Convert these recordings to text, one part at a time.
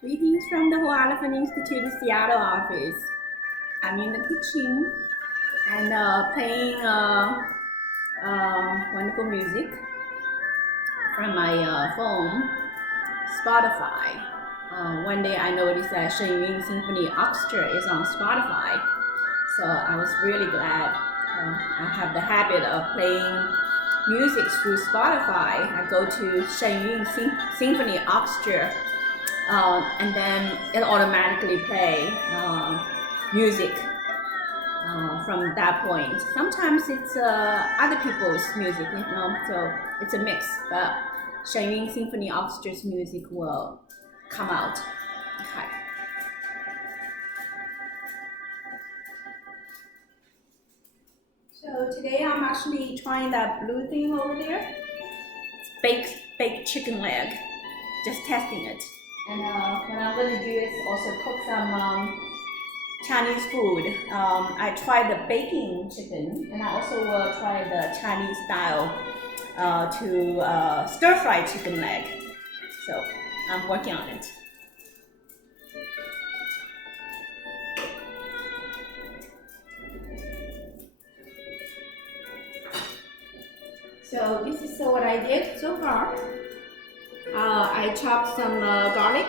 Greetings from the Whole Elephant Institute Seattle office. I'm in the kitchen and playing wonderful music from my phone, Spotify. One day I noticed that Shen Yun Symphony Orchestra is on Spotify, so I was really glad. I have the habit of playing music through Spotify. I go to Shen Yun Symphony Orchestra, and then it automatically play music from that point. Sometimes it's other people's music, so it's a mix. But Shen Yun Symphony Orchestra's music will come out. Okay. So today I'm actually trying that blue thing over there. It's baked chicken leg. Just testing it. And what I'm going to do is also cook some Chinese food. I tried the baking chicken, and I also will try the Chinese style to stir-fry chicken leg. So I'm working on it. So this is what I did so far. I chopped some garlic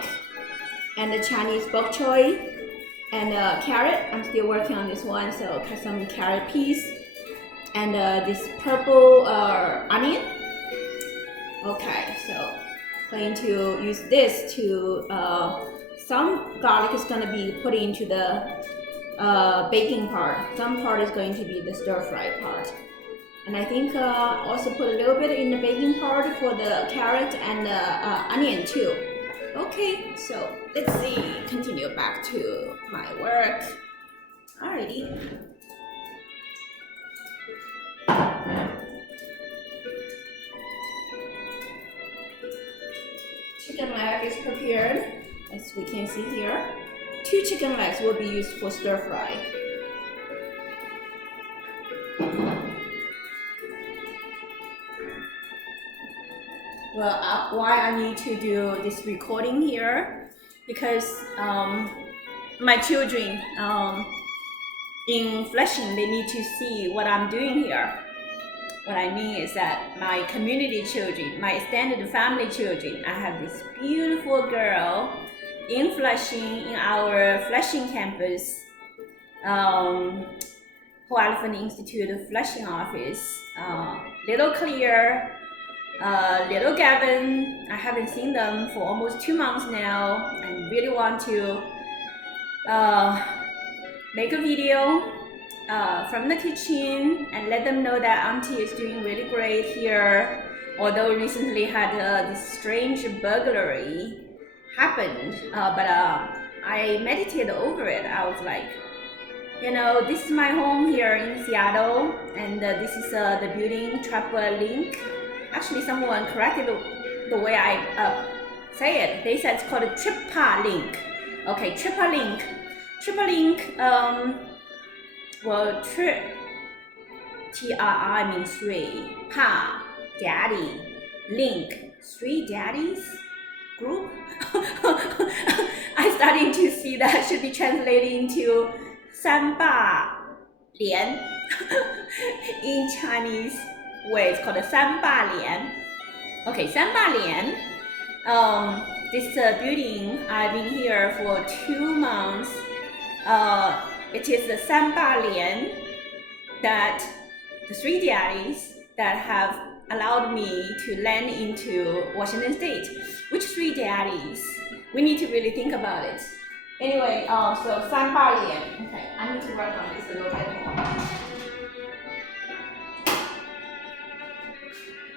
and the Chinese bok choy and carrot. I'm still working on this one, so cut some carrot piece and this purple onion. Okay, so going to use this to some garlic is going to be put into the baking part. Some part is going to be the stir fry part. And I think also put a little bit in the baking part for the carrot and the onion too. Okay, so let's see, continue back to my work. Alrighty. Chicken leg is prepared, as we can see here. 2 chicken legs will be used for stir fry. Well, why I need to do this recording here? Because my children in Flushing, they need to see what I'm doing here. What I mean is that my community children, my extended family children, I have this beautiful girl in Flushing, in our Flushing campus, Whole Elephant Institute Flushing office, little Clare, little Gavin. I haven't seen them for almost 2 months now, and really want to make a video from the kitchen and let them know that Auntie is doing really great here. Although recently had this strange burglary happened, but I meditated over it. I was like, this is my home here in Seattle, and this is the building Trapper Link. Actually, someone corrected the way I say it. They said it's called a Trippa Link. Okay, Trippa Link. Trippa Link, well, T-R-I means 3. Pa, daddy. Link, 3 daddies group. I starting to see that should be translated into 三霸连 in Chinese way. It's called 三霸连. Okay, 三霸连. This building, I've been here for 2 months. It is the 三霸连 that the 3 daddies that have allowed me to land into Washington State. Which 3 daddies? We need to really think about it. Anyway, so 三霸连. Okay, I need to work on this a little bit more.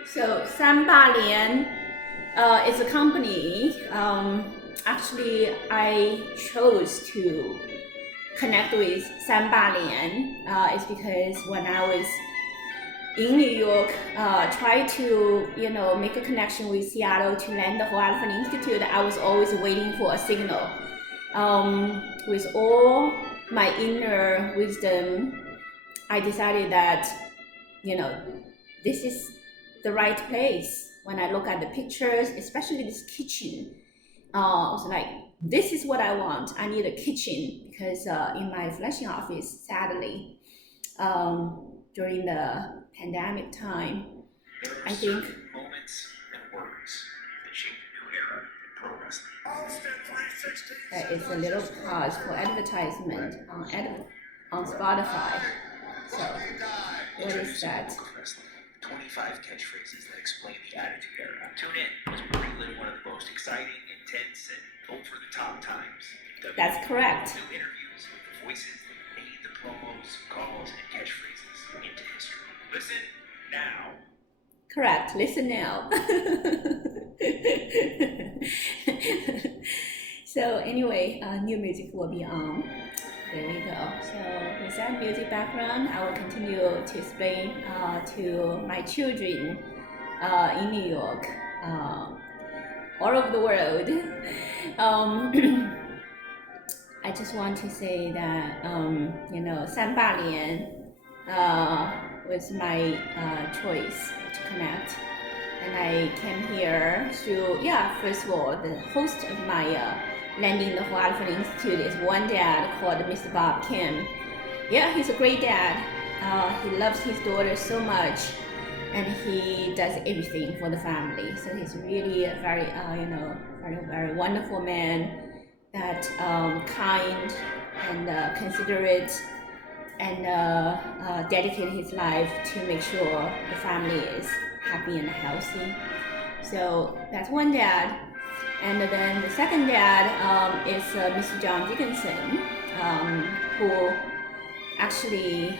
So 三霸连is a company. Actually, I chose to connect with 三霸连is because when I was in New York, try to make a connection with Seattle to land the Whole Elephant Institute, I was always waiting for a signal. With all my inner wisdom, I decided that this is the right place. When I look at the pictures, especially this kitchen, I was like, this is what I want. I need a kitchen because in my flashing office, sadly, during the pandemic time, I think moments and words that shape a new era in pro wrestling. that is a little pause for advertisement on Spotify. So, what is that? 25 catchphrases that explain the Attitude Era. Tune in as we relive one of the most exciting, intense, and over-the-top times. That's correct. New interviews with the voices that made the promos, calls, and catchphrases into history. Listen now. Correct. Listen now. So anyway, new music will be on. There we go. So with that music background, I will continue to explain to my children in New York, all over the world. I just want to say that 38年 was my choice to connect, and I came here through first of all, the host of my landing the Waldorf Institute is one dad called Mr. Bob Kim. Yeah, he's a great dad. He loves his daughter so much, and he does everything for the family. So he's really a very very wonderful man. That kind and considerate, and dedicate his life to make sure the family is happy and healthy. So that's one dad. And then the second dad is Mr. John Dickinson, who actually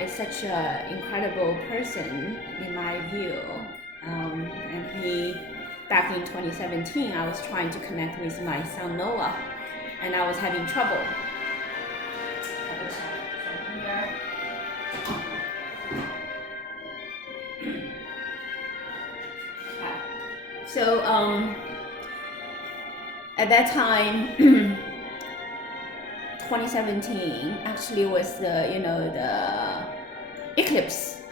is such an incredible person in my view. And he, back in 2017, I was trying to connect with my son Noah, and I was having trouble. So at that time, 2017 actually was the eclipse.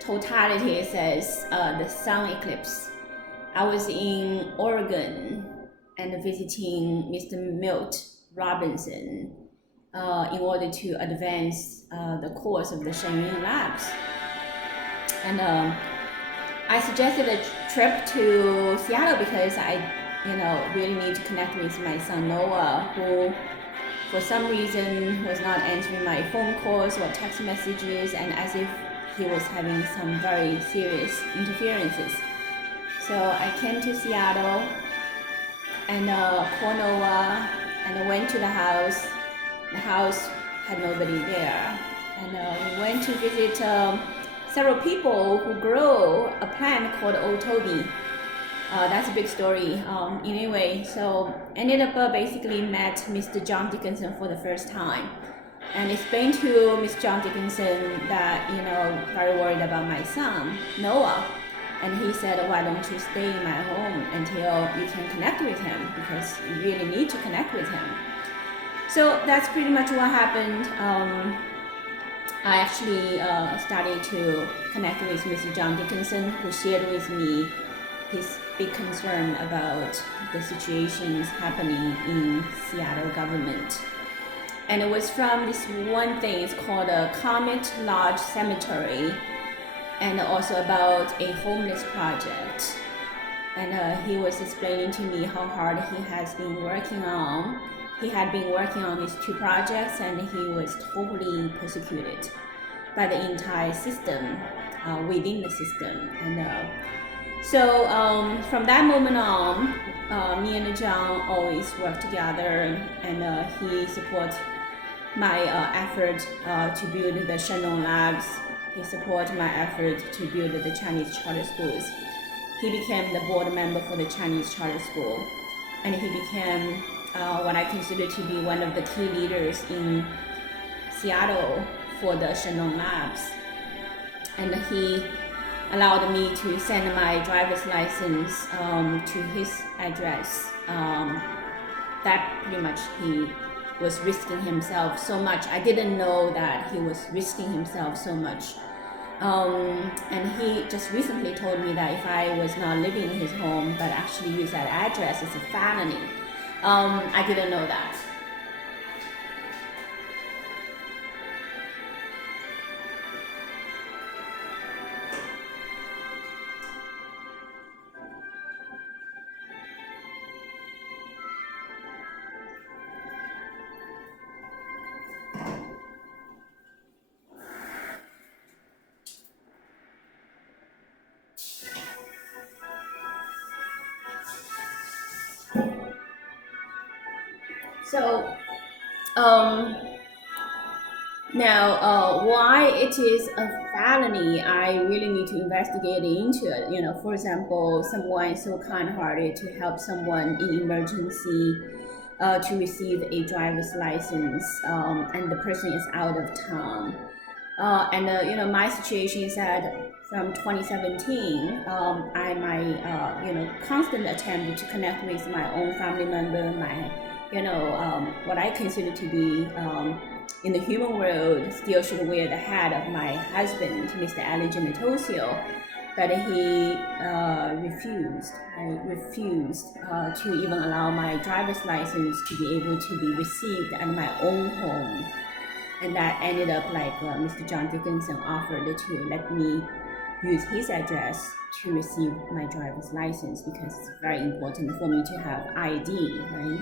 Totality says the sun eclipse. I was in Oregon and visiting Mr. Milt Robinson in order to advance the course of the Shenyang Labs. And I suggested a trip to Seattle because I really need to connect with my son Noah, who for some reason was not answering my phone calls or text messages, and as if he was having some very serious interferences. So I came to Seattle and called Noah and went to the house. The house had nobody there, and we went to visit several people who grow a plant called Old Toby. That's a big story. Anyway, so ended up basically met Mr. John Dickinson for the first time, and explained to Mr. John Dickinson that very worried about my son Noah, and he said, why don't you stay in my home until you can connect with him, because you really need to connect with him. So that's pretty much what happened. I actually started to connect with Mr. John Dickinson, who shared with me his big concern about the situations happening in Seattle government. And it was from this one thing, it's called a Comet Lodge Cemetery, and also about a homeless project. And he was explaining to me how hard he has been working on. He had been working on these two projects, and he was totally persecuted by the entire system, within the system. And so from that moment on, me and John always work together, and he supports my effort to build the Shandong Labs. He supports my effort to build the Chinese charter schools. He became the board member for the Chinese charter school, and he became what I consider to be one of the key leaders in Seattle for the Shandong Labs. And he allowed me to send my driver's license to his address. That pretty much, he was risking himself so much. I didn't know that he was risking himself so much And he just recently told me that if I was not living in his home but actually use that address, it's a felony. I didn't know that. So now, why it is a felony, I really need to investigate into it. You know, for example, someone is so kind-hearted to help someone in emergency to receive a driver's license, and the person is out of town. You know, my situation is that from 2017, my constant attempt to connect with my own family member, what I consider to be in the human world still should wear the hat of my husband, Mr. Allergen Tosio, but he refused. I refused to even allow my driver's license to be able to be received at my own home. And that ended up like Mr. John Dickinson offered to let me use his address to receive my driver's license because it's very important for me to have ID, right?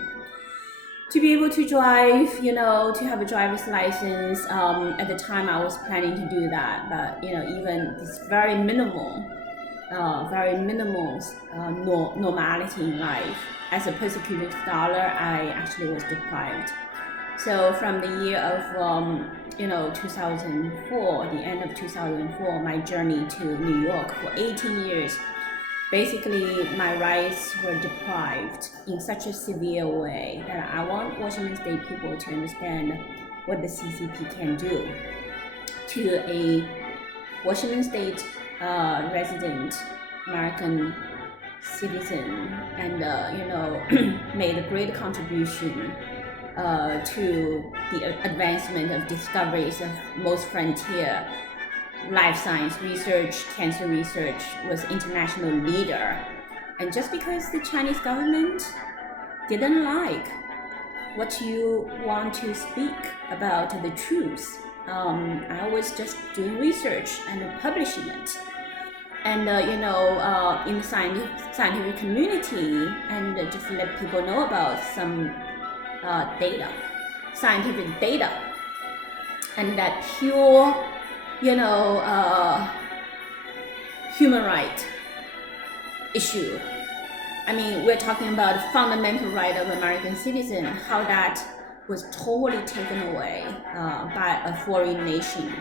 To be able to drive, you know, to have a driver's license. At the time, I was planning to do that, but you know, even this very minimal normality in life. As a persecuted scholar, I actually was deprived. So from the year of 2004, the end of 2004, my journey to New York for 18 years. Basically, my rights were deprived in such a severe way that I want Washington State people to understand what the CCP can do to a Washington State resident, American citizen, and made a great contribution to the advancement of discoveries of most frontier life science research, cancer research, was international leader. And just because the Chinese government didn't like what you want to speak about the truth, I was just doing research and publishing it. And in the scientific community, and just let people know about some data, scientific data, and that pure human right issue. I mean, we're talking about the fundamental right of American citizen, how that was totally taken away by a foreign nation.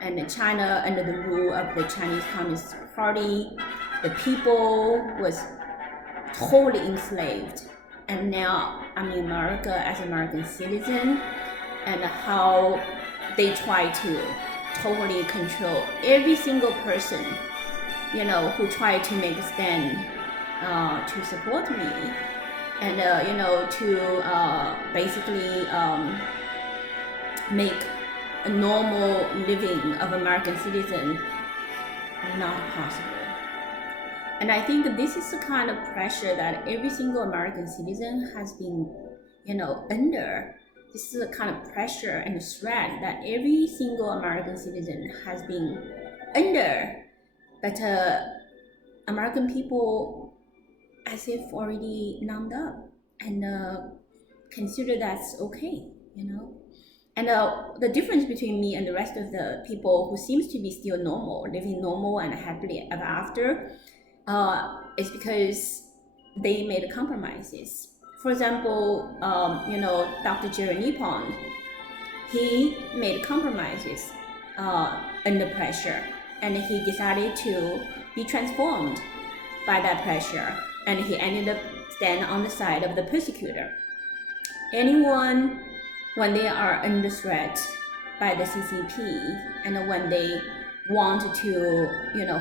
And China, under the rule of the Chinese Communist Party, the people was totally enslaved. And now I'm in America as an American citizen, and how they try to totally control every single person, who tried to make a stand to support me, and to basically make a normal living of American citizen not possible. And I think this is the kind of pressure that every single American citizen has been, under. This is the kind of pressure and threat that every single American citizen has been under. But American people, as if already numbed up and consider that's okay, And the difference between me and the rest of the people who seems to be still normal, living normal and happily ever after, is because they made compromises. For example, Dr. Jerry Nippon, he made compromises under pressure, and he decided to be transformed by that pressure, and he ended up standing on the side of the persecutor. Anyone, when they are under threat by the CCP, and when they want to,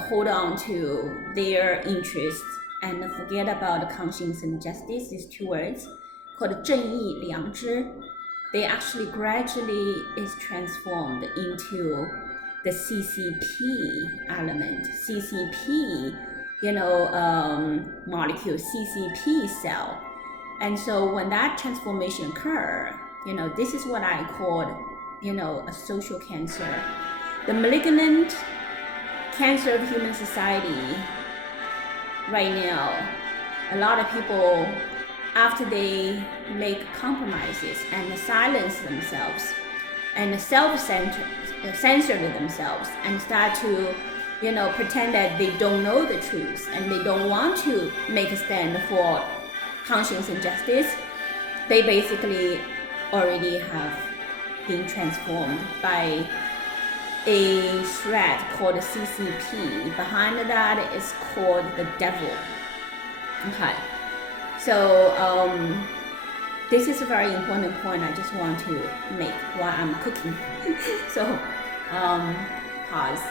hold on to their interests and forget about conscience and justice, these two words called 正义, 良知, they actually gradually is transformed into the CCP element, CCP, molecule, CCP cell. And so when that transformation occurs, this is what I call, a social cancer. The malignant cancer of human society right now, a lot of people, after they make compromises and silence themselves and censor themselves and start to, pretend that they don't know the truth and they don't want to make a stand for conscience and justice, they basically already have been transformed by a threat called CCP. Behind that is called the devil. Okay, so this is a very important point I just want to make while I'm cooking. So pause.